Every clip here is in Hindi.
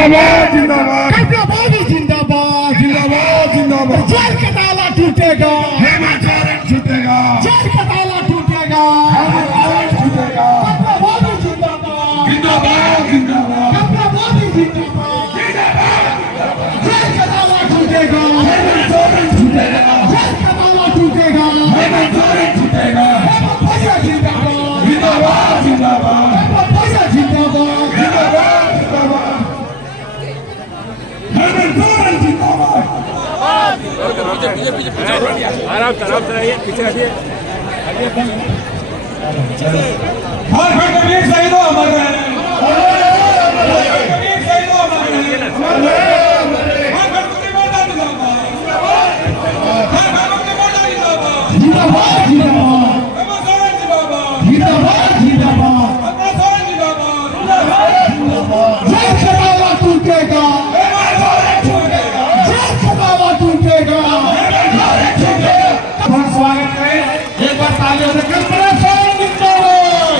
जिंदाबाद जिंदाबाद जिंदाबाद जिंदाबाद जिंदाबाद। जेल का ताला टूटेगा, हेमंत सोरेन छूटेगा। जेल का ताला टूटेगा, हेमंत सोरेन छूटेगा। मोदी जिंदाबाद जिंदाबाद जिंदाबाद। मोदी जिंदाबाद जिंदाबाद। जेल का ताला टूटेगा, हेमंत सोरेन छूटेगा। जेल का ताला टूटेगा, हेमंत सोरेन छूटेगा। भैया जिंदाबाद जिंदाबाद जिंदाबाद। भैया जिंदाबाद जिंदाबाद जिंदाबाद। हेमंत सोरेन जिंदाबाद। आराम से रहिए, पीछे हटिए। हर कबीर शहीदों अमर रहे। हर कबीर शहीदों अमर रहे। हर कबीर माता जिंदाबाद। हर कबीर माता जिंदाबाद। जिंदाबाद जिंदाबाद। हेमंत सोरेन जिंदाबाद। जिंदाबाद जिंदाबाद। हेमंत सोरेन जिंदाबाद। जिंदाबाद जिंदाबाद। जय खटावा टूटेगा, हेमंत सोरेन छूटेगा। जय खटावा टूटेगा, हेमंत सोरेन छूटेगा। बहुत स्वागत है, एक बार तालियों से कल्पना सोरेन जिंदाबाद।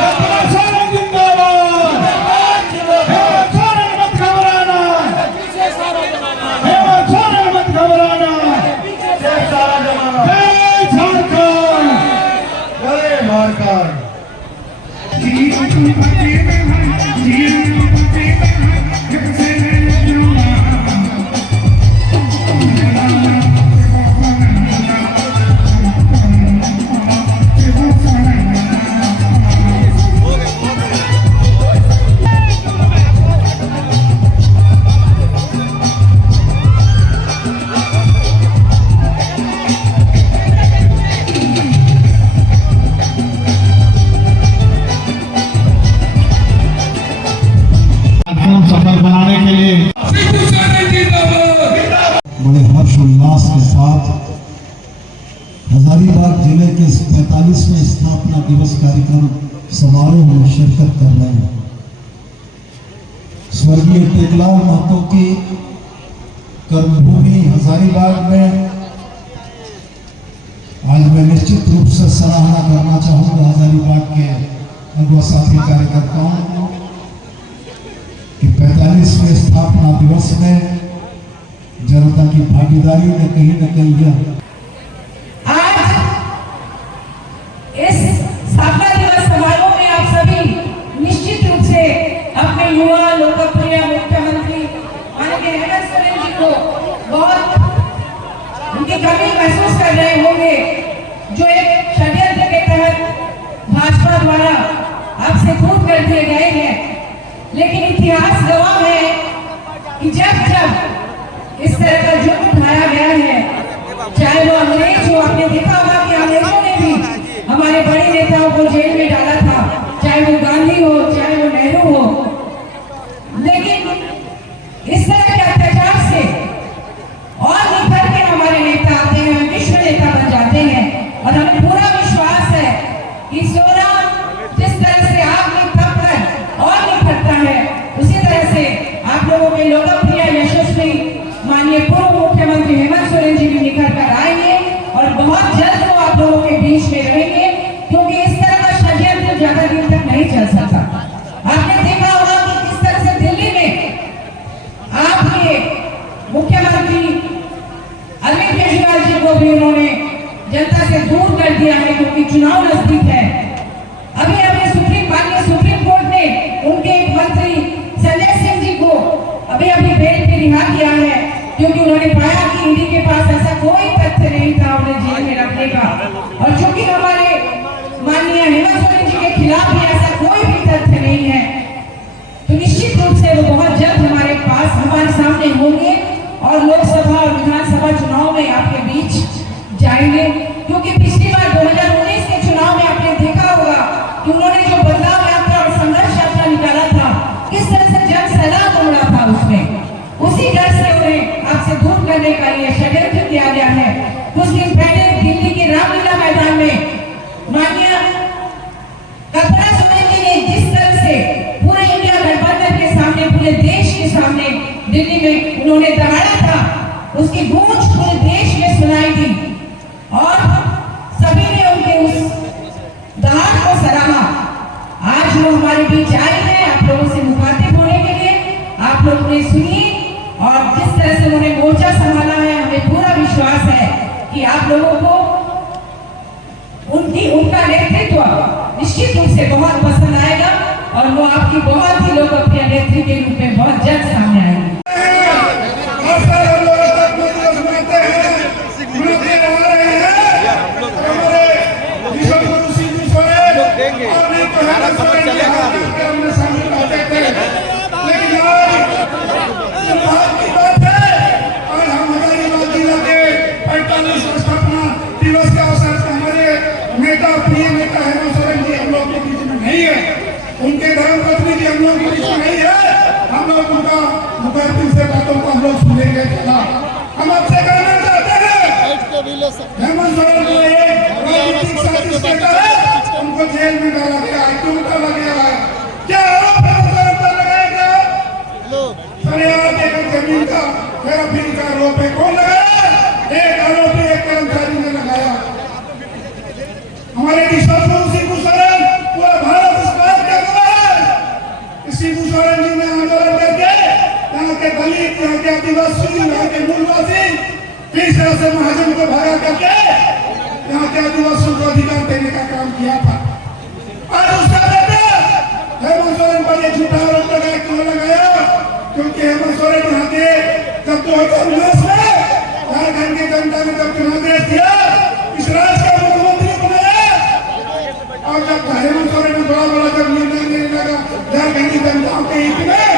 कल्पना सोरेन जिंदाबाद। हेमंत सोरेन मत घबराना, हेमंत सोरेन मत घबराना। जय सारा जमाना, जय झारखंड, जय झारखंड। सफल बनाने के लिए बड़े हर्षोल्लास के साथ हजारीबाग जिले के 45वें स्थापना दिवस कार्यक्रम समारोह में शिरकत कर रहे हैं। स्वर्गीय टेकलाल महतो की कर्मभूमि हजारीबाग में आज मैं निश्चित रूप से सराहना करना चाहूंगा हजारीबाग के अगुआ साथी कार्यकर्ताओं को कि 45वें स्थापना दिवस में जनता की भागीदारी ने कहीं न कहीं आज इस स्थापना दिवस समारोह में आप सभी निश्चित रूप से अपने युवा लोकप्रिय मुख्यमंत्री माननीय हेमंत सोरेन जी को बहुत उनकी कमी महसूस कर रहे होंगे, जो एक षड्यंत्र के तहत भाजपा द्वारा आपसे दूर कर दिए गए हैं। लेकिन इतिहास गवाह है कि जब जब इस तरह का जुर्म उठाया गया है, चाहे वो अंग्रेज हो, आपने देखा होगा कि अंग्रेजों ने भी हमारे बड़े नेताओं को जेल में डाला था, चाहे वो गांधी हो, चाहे वो नेहरू हो। लेकिन इस तरह के अत्याचार से और निखर के हमारे नेता आते हैं, विश्व नेता बन जाते हैं। और हमें पूरा विश्वास है कि सोना जिस तरह से आपने तब कर और निखरता है, उसी तरह से आप लोगों के लोकप्रिय यशस्वी माननीय पूर्व मुख्यमंत्री हेमंत सोरेन जी भी निखर कर आएंगे और बहुत जल्द वो आप लोगों के बीच में रहेंगे, क्योंकि इस तरह का षड्यंत्र ज्यादा दिन तक नहीं चल सकता। आपने देखा होगा कि किस तरह से दिल्ली में आपके मुख्यमंत्री अरविंद केजरीवाल जी को भी उन्होंने जनता से दूर कर दिया है, क्योंकि चुनाव नजदीक है। अभी माननीय सुप्रीम कोर्ट ने उनके एक मंत्री संजय सिंह जी को अभी बेल पे रिहा किया है, क्योंकि उन्होंने पाया कि ईडी के पास ऐसा कोई तथ्य नहीं था उन्हें जेल में रखने का। और चूंकि हमारे माननीय हेमंत सोरेन जी के खिलाफ भी ऐसा कोई भी तथ्य नहीं है, तो निश्चित रूप से वो बहुत जल्द हमारे सामने होंगे और लोकसभा और विधानसभा चुनाव में आपके बीच जाएंगे। क्योंकि पिछली बार 2019 के चुनाव में आपने देखा होगा कि उन्होंने जो बदलाव यात्रा और संघर्ष यात्रा निकाला था, किस तरह से जन सैलाब उमड़ा था उसमें, उसी डर से उन्हें आपसे दूर करने का ये षड्यंत्र किया गया है। कुछ दिन पहले दिल्ली के रामलीला मैदान में माननीय कल्पना सोरेन जी ने जिस तरह से पूरे इंडिया गठबंधन के सामने, पूरे देश के सामने दिल्ली में उन्होंने दहाड़ा था, उसकी गूंज पूरे देश में सुनाई थी और सभी ने उनके उस दहाड़ को सराहा। आज वो हमारे बीच आए हैं आप लोगों से मुखातिब होने के लिए कि आप लोगों को उनका नेतृत्व निश्चित रूप से बहुत पसंद आएगा और वो आपकी बहुत ही लोकप्रिय नेत्री के रूप में बहुत जल्द सामने आएगी। उनके धर्म पत्नी जी हम लोग के बीच में नहीं है, हम लोग उनका मुखर्जी से बातों को हम लोग सुनेंगे। हम आपसे कहना चाहते हैं हेमंत सोरेन को एक राजनीतिक साजिश के तहत उनको जेल में डाला गया है। क्यों डाला गया है? क्या आरोप हेमंत सोरेन पर लगाया गया? सरियात एकड़ जमीन का हेराफेरी का आरोप है। कौन लगाया? एक आरोपी एक कर्मचारी ने लगाया। हमारे शिबू सोरेन पूरा भारत इस बात का गवाह है। शिबू सोरेन जी ने आंदोलन करके यहाँ के दलित, यहाँ के आदिवासी, यहाँ के मूलवासी, किस तरह से महाजन को भगा करके यहाँ के आदिवासियों को अधिकार देने का काम किया था। और उसका बेटा हेमंत सोरेन पर ये झूठा आरोप लगाया। क्यों लगाया? क्योंकि हेमंत सोरेन यहाँ के जब 2019 में झारखंड की जनता ने जब चुनाव दिया, इस राज्य का मुख्यमंत्री बनाया और जब हेमंत सोरेन ने बड़ा बड़ा जब निर्णय लेने लगा झारखंड की जनता के हित में,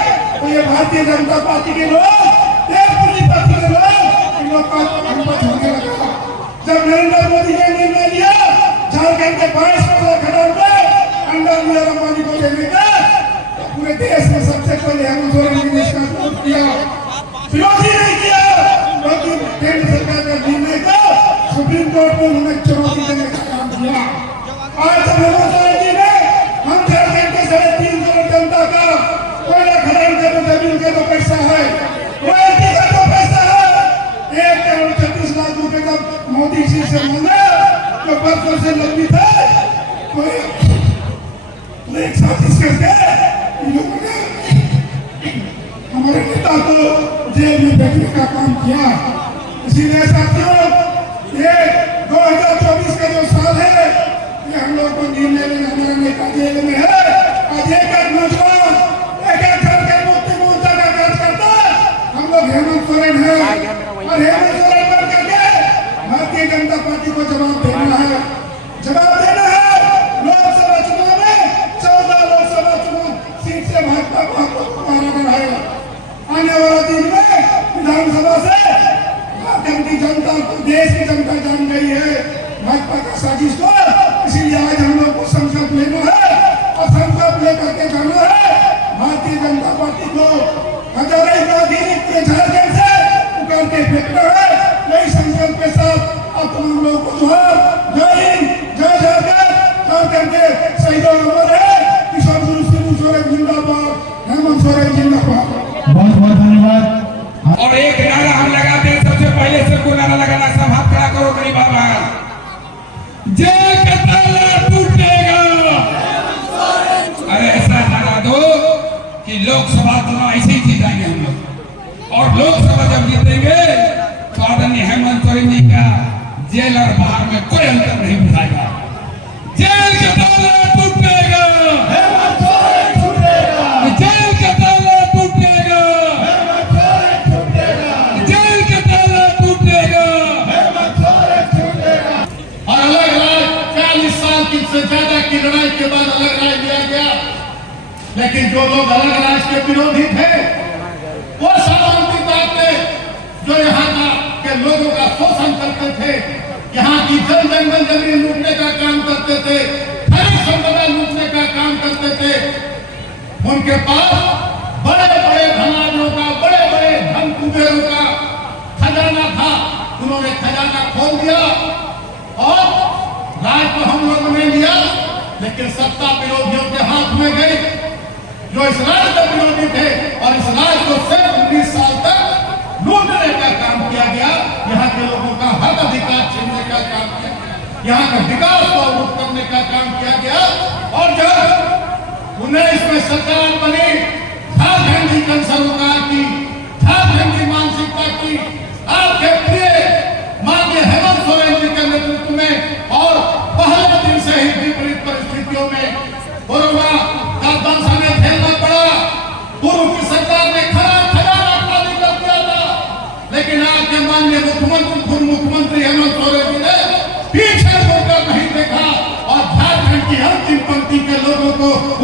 तो ये भारतीय जनता पार्टी के लोग, देवपुरी पार्टी के लोग इन लोग का अनुमत होने लगा। जब नरेंद्र मोदी ने निर्णय लिया झारखंड के 22 खदान पे अंडर नीरव अंबानी को देने का, तो पूरे देश में सबसे पहले हेमंत सोरेन ने इसका विरोध किया। विरोध ही नहीं किया, क्योंकि केंद्र सरकार का निर्णय को सुप्रीम कोर्ट में उन्होंने चुनौती देने का काम किया। आज जब हेमंत सोरेन जी ने हम झारखंड के 3.5 करोड़ जनता का कोयला खदान का जो जमीन का जो पैसा है, रॉयल्टी का जो पैसा है, 1 करोड़ 36 लाख रुपए का मोदी जी से मांगा, जो बरसों से लंबित है, तो एक साजिश करके इन लोगों ने हमारे नेता को जेल में भेजने का काम किया। इसीलिए साथियों, ये 2024 का जो साल है, ये हम लोग को निर्णय लेना, हमारा नेता जेल में है। आज एक नौजवान एक झारखंड मुक्ति मोर्चा का कार्यकर्ता हम लोग हेमंत सोरेन है और हेमंत सोरेन पर करके भारतीय जनता पार्टी को जवाब देना है। जवाब देना है। लोकसभा चुनाव में 14 लोकसभा चुनाव सीट से भाजपा को हारा है। आने वाला दिन में विधानसभा से झारखंड की जनता को, देश की जनता जान गई है भाजपा का साजिश को। इसीलिए आज हम लोग को संकल्प लेना है और संकल्प लेकर के जाना है भारतीय जनता पार्टी को झारखंड से उकार के फेंकना है। यही संकल्प के साथ आप तमाम लोगों को जोहार, जय हिंद, जय झारखंड। झारखंड के शहीदों अमर है। किशोर गुरु शिबू सोरेन जिंदाबाद, हेमंत सोरेन जिंदाबाद। बहुत बहुत धन्यवाद। और एक नारा हम लगाते हैं, सबसे पहले सबको नारा लगाना, सब हाथ खड़ा करो गरीब बाबा। जय का ताला टूटेगा। अरे ऐसा नारा दो कि लोकसभा चुनाव ऐसे ही जीतेंगे हम लोग, और लोकसभा जब जीतेंगे तो आदरणीय हेमंत सोरेन जी का जेल और बाहर में कोई अंतर नहीं बुझाएगा। जेल का ताला टूटेगा, हेमंत सोरेन छूटेगा, जेल का ताला टूटेगा, हेमंत सोरेन छूटेगा, जेल का ताला टूटेगा, हेमंत सोरेन छूटेगा। और अलग राय 40 साल की से ज्यादा की लड़ाई के बाद अलग राय दिया गया। लेकिन जो लोग अलग राय के विरोधी थे, वो समानती चाहते, जो यहाँ का के लोगों का शोषण करते थे, यहाँ की जंगल जमीन लूटने का काम करते थे, खनिज संपदा लूटने का काम करते थे, उनके पास बड़े बड़े धनाढ्यों का, बड़े बड़े धन कुबेरों का खजाना था। उन्होंने खजाना खोल दिया और राज तो हम लोगों ने लिया, लेकिन सत्ता विरोधियों के हाथ में गई, जो इस राज्य के विरोधी थे। और इस राज्य को सिर्फ 19 साल तक लूटने का काम किया गया। यहाँ के लोगों का हक अधिकार छीनने का काम किया गया, यहाँ का विकास को अवरुद्ध करने का काम किया गया। और जब 19 में सरकार बनी, झारखंड की जन सरोकार की, झारखंड की मानसिकता की, आपके प्रिय माननीय हेमंत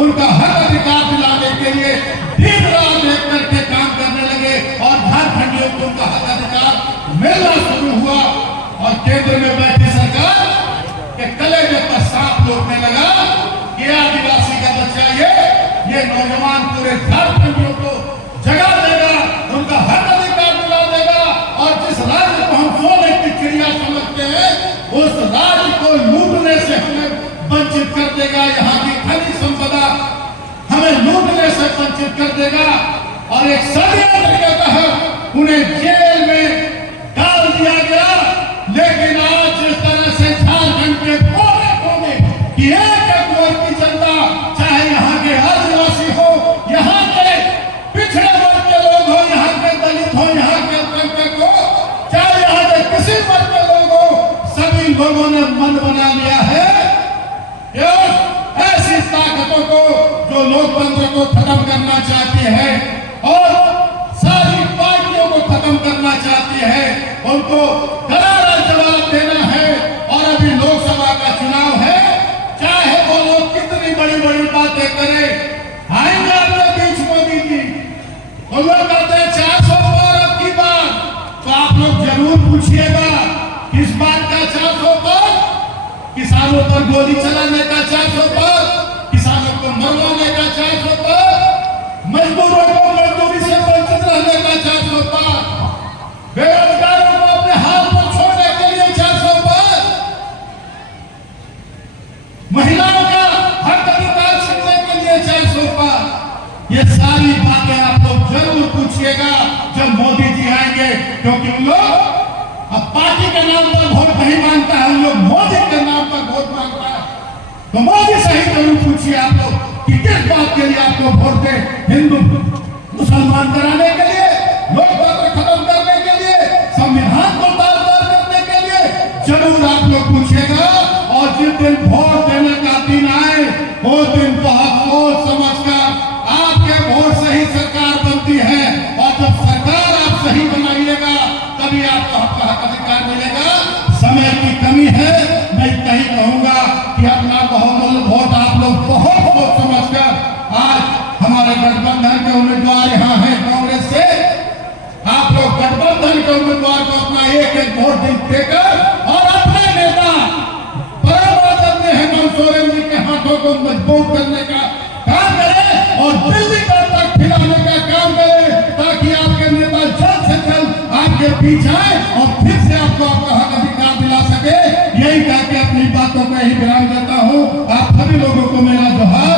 उनका हक अधिकार दिलाने के लिए दिन रात एक करके काम करने लगे और झारखंडियों को उनका हक अधिकार मिलना शुरू हुआ और केंद्र में बैठी सरकार के कलेजे पर सांप लौटने लगा कि आदिवासी का बच्चा ये नौजवान पूरे झारखंडियों को जगा देगा, उनका हक अधिकार दिला देगा और जिस राज्य को हम सोने की चिड़िया समझते हैं उस राज्य को लूटने से हमें वंचित कर देगा, यहाँ की खनिज संपदा हमें लूटने से वंचित कर देगा और एक षड्यंत्र के तहत उन्हें जेल में डाल दिया गया। लेकिन आज जिस तरह से झारखंड के कोने कोने की एक वर्ग की जनता, चाहे यहाँ के आदिवासी हो, यहाँ के पिछड़े वर्ग के लोग हो, यहाँ के दलित हो, यहाँ के अल्पसंख्यक हो, चाहे यहाँ के किसी वर्ग के लोग हो, सभी लोगों ने मन बना लिया है ऐसी ताकतों को जो लोकतंत्र को खत्म करना चाहती है और सारी पार्टियों को खत्म करना चाहती है, उनको करारा जवाब देना है। और अभी लोकसभा का चुनाव है, चाहे वो लोग कितनी बड़ी बड़ी बातें करें, आएंगे अपने बीच मोदी जी, वो लोग कहते हैं 400 पार अब की बात, तो आप लोग जरूर पूछिएगा किस बात का 400 पार? किसानों पर गोली चलाने का 400 पार, किसानों को मरवाने का 400 पार, मजदूरों को मजदूरी से वंचित रहने का 400 पार, बेरोजगारों को अपने हाथ पर छोड़ने के लिए 400 पार, महिलाओं का हक अधिकार छीनने के लिए 400 पार। ये सारी बातें आप लोग जरूर पूछिएगा जब मोदी जी आएंगे, क्योंकि उन लोग अब पार्टी के नाम पर वोट नहीं मांगता है, उन लोग मोदी के नाम पर वोट मांगता है। तो मोदी से ही जरूर पूछिए आप लोग कि किस बात के लिए आपको वोट दे, हिंदू मुसलमान कराने के लिए, लोकतंत्र खत्म करने के लिए, संविधान को तार-तार करने के लिए, जरूर आप लोग पूछिएगा। और जिस दिन वोट देने का दिन आए वो दिन बहुत सोच समझ कर आपके वोट से ही सरकार बनती है और जब सरकार आप सही बनाइएगा तभी आपको हक अधिकार मिलेगा। समय की कमी है, मैं कहीं कहूंगा कि अपना बहुमूल्य वोट आप लोग बहुत सोच समझकर, आज हमारे गठबंधन के उम्मीदवार यहाँ हैं कांग्रेस से, आप लोग गठबंधन के उम्मीदवार को अपना एक वोट देकर और अपने नेता परम आदरणीय हेमंत सोरेन जी के हाथों को मजबूत करने का काम करें और दिल्ली तक खिलाने का काम करें, ताकि आपके नेता जल्द से जल्द आपके पीछे आए और फिर से आपको आपका हक अधिकार दिला सके। यही कह के अपनी बातों का ही विराम देता हूँ। आप सभी लोगों को मेरा जोहार।